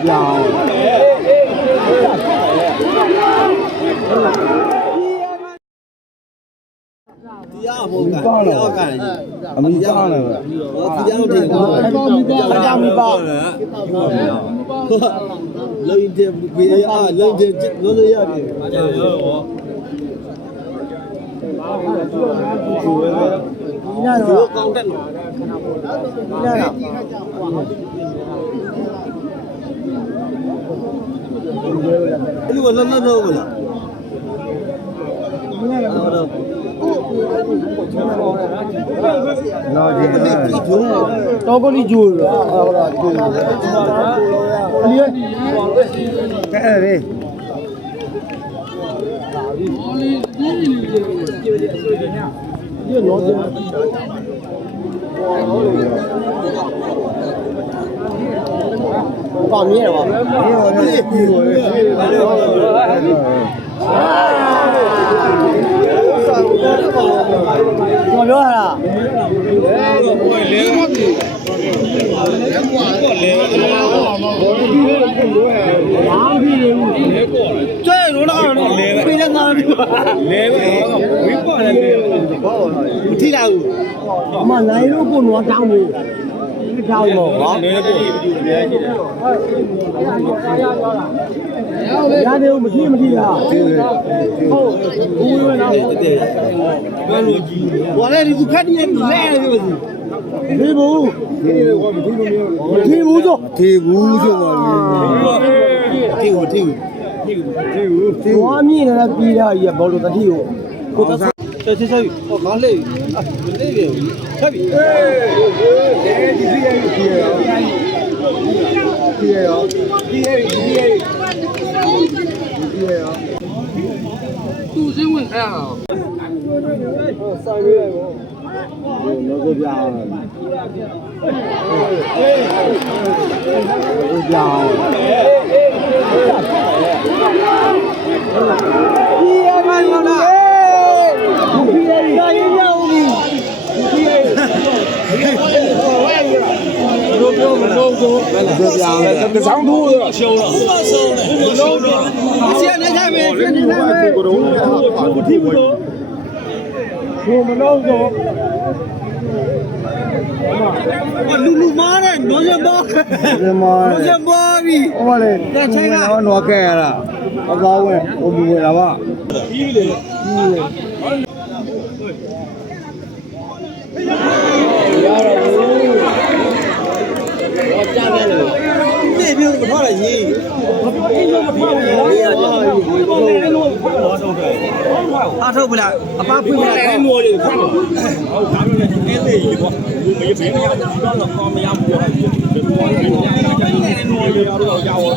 တရားဘုံကတရားကန်အမိသားလည်းပဲတရားတွေတရားမိပါလိမ့်တယ်ဘေးအားလိမ့်တယ်လို့ရရတယ်ဒီနာတော့ကောင်းတယ်နော်ဒီနာတော့အဲ့လိုလည်းတော့ဘူးလားဒီနာတော့တော့ကလေးကျိုးရဟုတ်လားကျိုးအလီကဲလေဒီလောစပါမြဲပါ我聊啥？这罗那非常难的，不提了。妈，哪有不挪张的？张的吗？伢的没提啊？我来你看你来了是不是？提不？提不住，提不住嘛？提不。我面那比他也包了，他提不。这，我刚来，来的，这边。杜真问看啊。3个月我这边这长途的修了，现在看没？不听不懂。我们老走。我撸妈的，挪些包，挪些包比。我嘞，再拆开。我挪开了，我搞问，我不会了吧？我站在那，那边不穿了衣，他受不了，他把不了，挪就看了，然后咱们那那一个，没别的家子，知道了，他们家不来，这挪就要这个家伙。